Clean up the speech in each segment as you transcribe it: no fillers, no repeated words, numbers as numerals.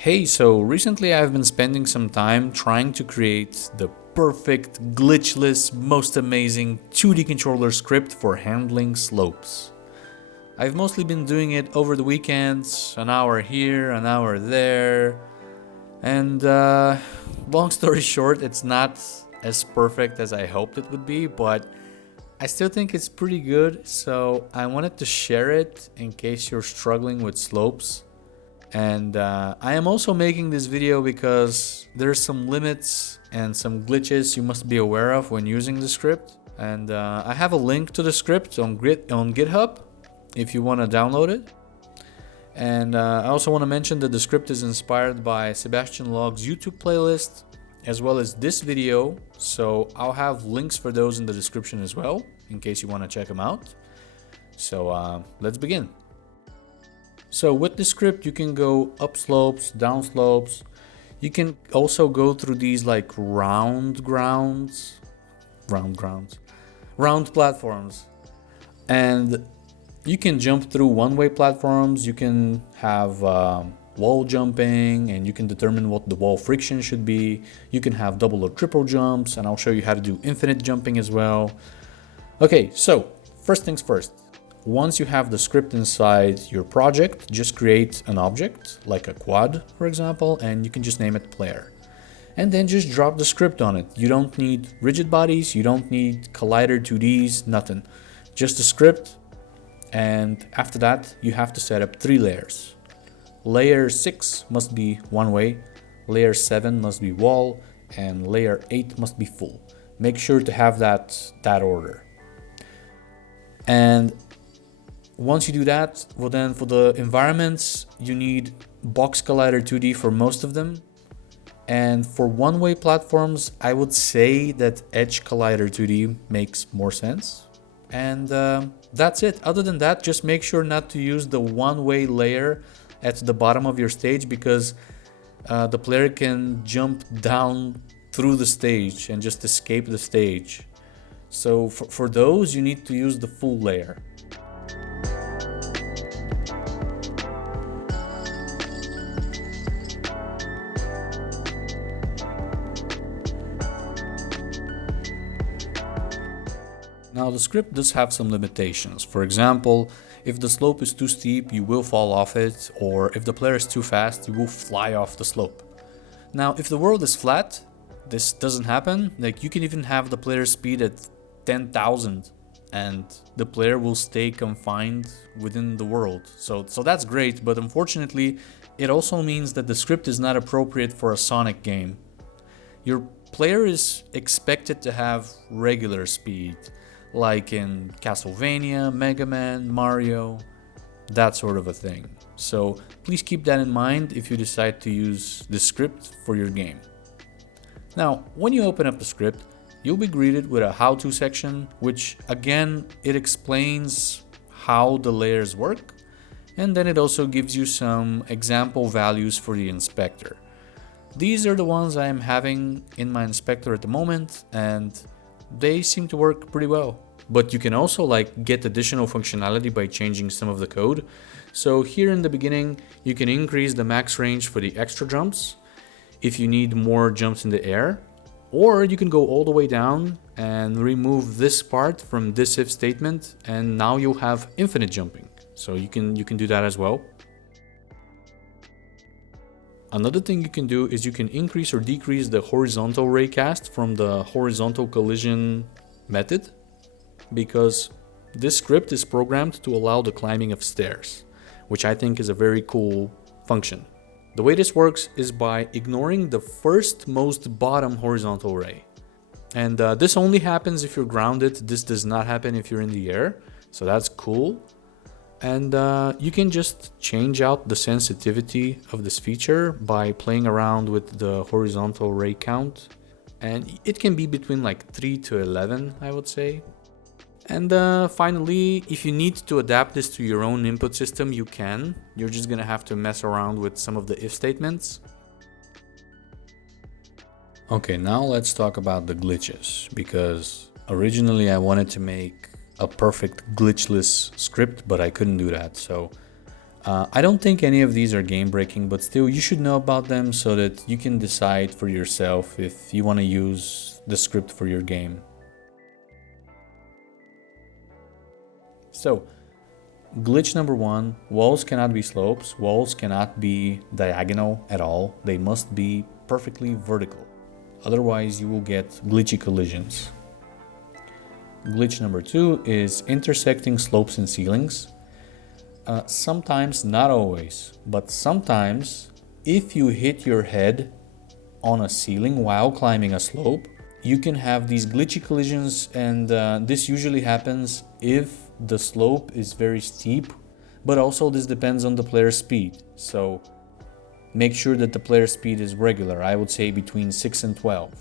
Hey, so recently I've been spending some time trying to create the perfect, glitchless, most amazing 2D controller script for handling slopes. I've mostly been doing it over the weekends, an hour here, an hour there, and long story short, it's not as perfect as I hoped it would be, but I still think it's pretty good, so I wanted to share it in case you're struggling with slopes. And I am also making this video because there's some limits and some glitches you must be aware of when using the script. And I have a link to the script on GitHub if you want to download it. And I also want to mention that the script is inspired by Sebastian Log's YouTube playlist as well as this video. So I'll have links for those in the description as well in case you want to check them out. So let's begin. So with the script, you can go up slopes, down slopes. You can also go through these like round platforms. And you can jump through one-way platforms. You can have wall jumping, and you can determine what the wall friction should be. You can have double or triple jumps, and I'll show you how to do infinite jumping as well. Okay, so first things first. Once you have the script inside your project, just create an object, like a quad, for example, and you can just name it player. And then just drop the script on it. You don't need rigid bodies, you don't need collider 2Ds, nothing. Just a script, and after that, you have to set up 3 layers. Layer 6 must be one way, layer 7 must be wall, and layer 8 must be full. Make sure to have that order. And once you do that, well then for the environments, you need box collider 2D for most of them. And for one-way platforms, I would say that edge collider 2D makes more sense. And that's it. Other than that, just make sure not to use the one-way layer at the bottom of your stage because the player can jump down through the stage and just escape the stage. So for those, you need to use the full layer. Now the script does have some limitations. For example, if the slope is too steep, you will fall off it, or if the player is too fast, you will fly off the slope. Now, if the world is flat, this doesn't happen. Like you can even have the player's speed at 10,000 and the player will stay confined within the world. So that's great, but unfortunately, it also means that the script is not appropriate for a Sonic game. Your player is expected to have regular speed, like in Castlevania, Mega Man, Mario, that sort of a thing. So please keep that in mind if you decide to use this script for your game. Now, when you open up the script, you'll be greeted with a how-to section, which again, it explains how the layers work, and then it also gives you some example values for the inspector. These are the ones I am having in my inspector at the moment, and they seem to work pretty well. But you can also get additional functionality by changing some of the code. So here in the beginning, you can increase the max range for the extra jumps if you need more jumps in the air, or you can go all the way down and remove this part from this if statement, and now you'll have infinite jumping. So you can do that as well. Another thing you can do is you can increase or decrease the horizontal raycast from the horizontal collision method, because this script is programmed to allow the climbing of stairs, which I think is a very cool function. The way this works is by ignoring the first most bottom horizontal ray. And this only happens if you're grounded. This does not happen if you're in the air, so that's cool. And you can just change out the sensitivity of this feature by playing around with the horizontal ray count. And it can be between 3 to 11, I would say. And finally, if you need to adapt this to your own input system, you can. You're just gonna have to mess around with some of the if statements. Okay, now let's talk about the glitches, because originally I wanted to make a perfect glitchless script, but I couldn't do that. So I don't think any of these are game breaking, but still you should know about them so that you can decide for yourself if you want to use the script for your game. So, glitch number 1, walls cannot be slopes, walls cannot be diagonal at all, they must be perfectly vertical. Otherwise you will get glitchy collisions. Glitch number 2 is intersecting slopes and ceilings. Sometimes, not always, but sometimes if you hit your head on a ceiling while climbing a slope, you can have these glitchy collisions, and this usually happens if the slope is very steep, but also this depends on the player's speed. So make sure that the player's speed is regular, I would say between 6 and 12.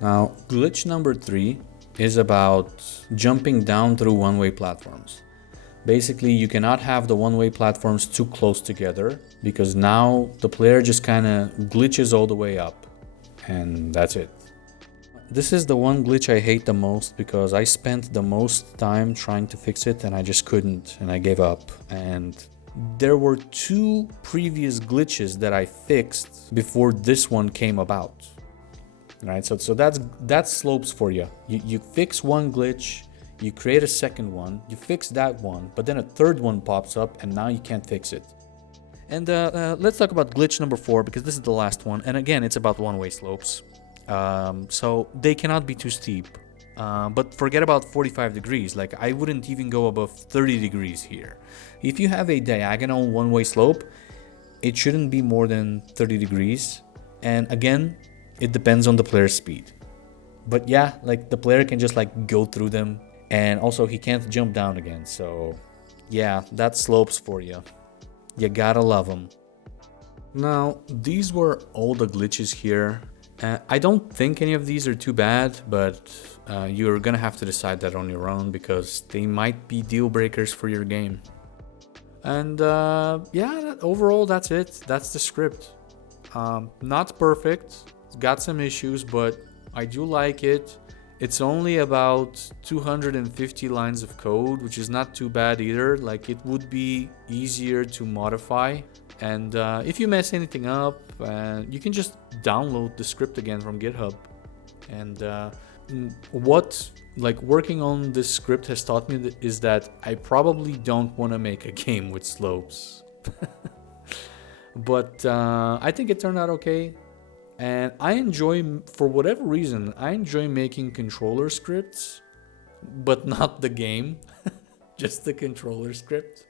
Now, glitch number 3 is about jumping down through one-way platforms. Basically, you cannot have the one-way platforms too close together because now the player just kind of glitches all the way up, and that's it. This is the one glitch I hate the most because I spent the most time trying to fix it and I just couldn't, and I gave up. And there were 2 previous glitches that I fixed before this one came about. Right, so that's slopes for you. You fix one glitch, you create a second one, you fix that one, but then a third one pops up and now you can't fix it. And let's talk about glitch number 4 because this is the last one, and again it's about one-way slopes. So they cannot be too steep, but forget about 45 degrees. Like, I wouldn't even go above 30 degrees here. If you have a diagonal one-way slope, it shouldn't be more than 30 degrees, and again it depends on the player's speed. But yeah, like the player can just like go through them, and also he can't jump down again. So yeah, that's slopes for you. You gotta love them. Now, these were all the glitches here. I don't think any of these are too bad, but you're gonna have to decide that on your own because they might be deal breakers for your game. And yeah, overall that's it. That's the script. Not perfect, it's got some issues, but I do like it. It's only about 250 lines of code, which is not too bad either. Like, it would be easier to modify. And if you mess anything up, you can just download the script again from GitHub. And what working on this script has taught me is that I probably don't want to make a game with slopes. But I think it turned out okay. And I enjoy, for whatever reason, I enjoy making controller scripts, but not the game, just the controller script.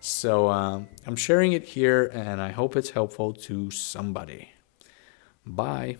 So I'm sharing it here and I hope it's helpful to somebody. Bye.